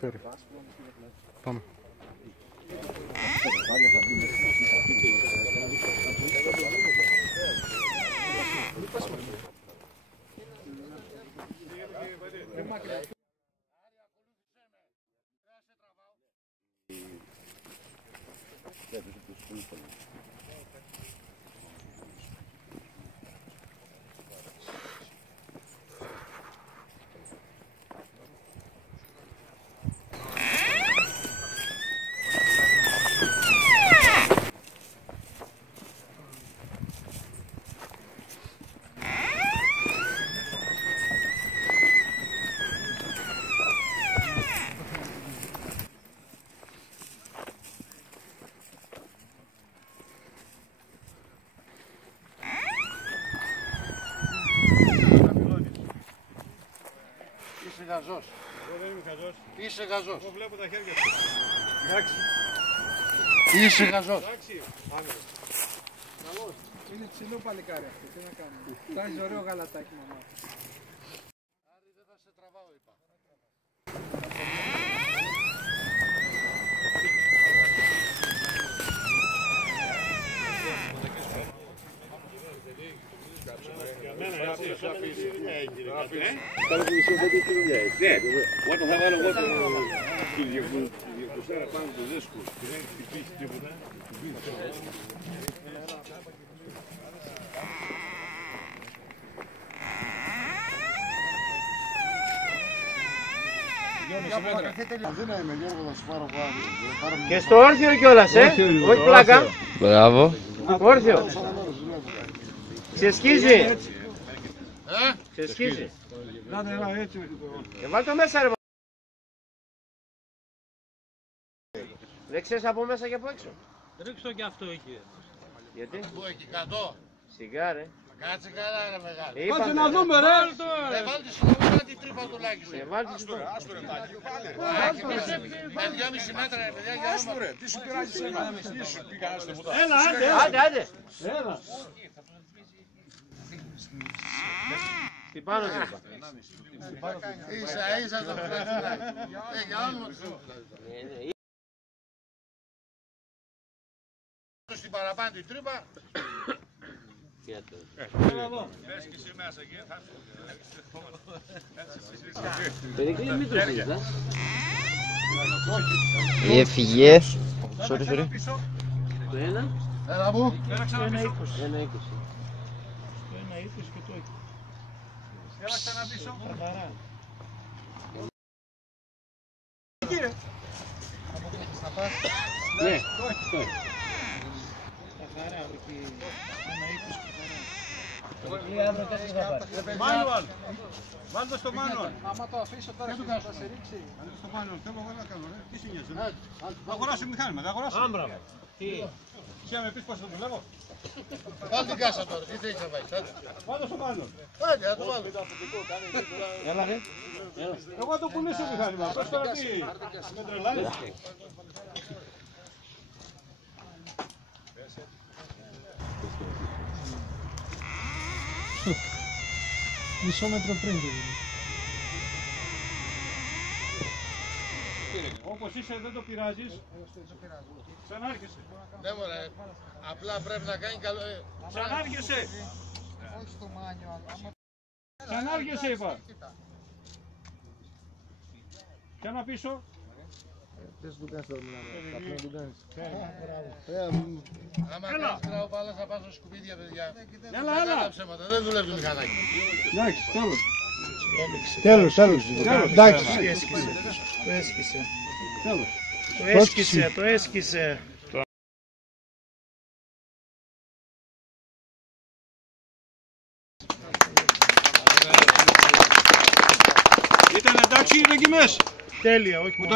Φέρει. Πάμε. Είσαι γαζός. Εγώ δεν είμαι γαζός. Είσαι γαζός. Εγώ βλέπω τα χέρια σου. Εντάξει. Είσαι γαζός. Εντάξει. Πάμε. Καλώς. Είναι ψηλό παλικάρι αυτό. Τι να κάνουμε. Φτάζει ωραίο γαλατάκι μαμά. Άρη δεν θα σε τραβάω είπα. Όταν θα βάλω εγώ του 200 πάνω του δέσκου και δεν χτυπήσει τίποτα, Και στο όρθιο κιόλας, όχι πλάκα. Μπράβο. Όρθιο. Ξεσκίζει. Ξεσκίζει. Και βάλ' το μέσα ρε. Δεν ξέρεις από μέσα και από έξω. Ρίξω και αυτό εκεί. Γιατί? Πού εκεί κάτω. Σιγά ρε. Κάτσε καλά ρε μεγάλη. Κάτσε να δούμε ρε. Δεν βάλτε συνομιλά την τρύπα του Λάκη σου. Βάλτε στο. Με 2,5 μέτρα ρε παιδιά για όνομα. τι σου πειράζει εμένα, τι σου πήγα στο βουτά. Έλα, άντε. Άντε, άντε. Έλα. Στην πάνω τρύπα. Ίσα ίσα το φλατζινάκι. Για όνομα του. Στην παραπάνω την τρύπα. Περικλή μην το ζητάς. Έφυγε. Sorry. Το ένα. Έλα μου. Ένα 20. Το 1,20 και το 20. Έλα ξαναπίσω. Καθαρά. Ναι. Καθαρά. Όχι 1,20 καθαρά. Μάνουαλ. Βάλτε στο μάνουαλ. Άμα το αφήσω τώρα θα σε ρίξει. Στο μάνουαλ, θέλω εγώ να κάνω. Τι σε νοιάζει. Θα αγοράσω μηχάνημα, θα αγοράσω. Άμπραβο. Τι. Και να με πεις πώς θα το δουλεύω. Βάλ την κάσα τώρα. Τι θέλεις να βάλεις. Βάλτε στο μάνουαλ. Άντε, να το βάλω. Έλα ρε. Εγώ θα το πουλήσω μηχάνημα. Πώς τώρα τι. Με τρελάνεις. Μισό μέτρο πριν το Όπως είσαι δεν το πειράζεις. Ξανάρχεσαι. Ναι μωρέ. Απλά πρέπει να κάνει καλό. Ξανάρχεσαι. όχι στο μάνιο. Ξανάρχεσαι είπα. Και να πίσω. Πες του κάνεις τώρα μιλάμε. Καπνό του κάνεις. Άμα κάνεις τραουπάλα θα πας στα σκουπίδια παιδιά. Έλα, έλα. Ψέματα. Δεν δουλεύει το μηχανάκι. Εντάξει, τέλος. Τέλος. Εντάξει. Το έσκησε. Τέλος. Το έσκησε. Ήταν εντάξει οι δοκιμές. Τέλεια, όχι μόνο.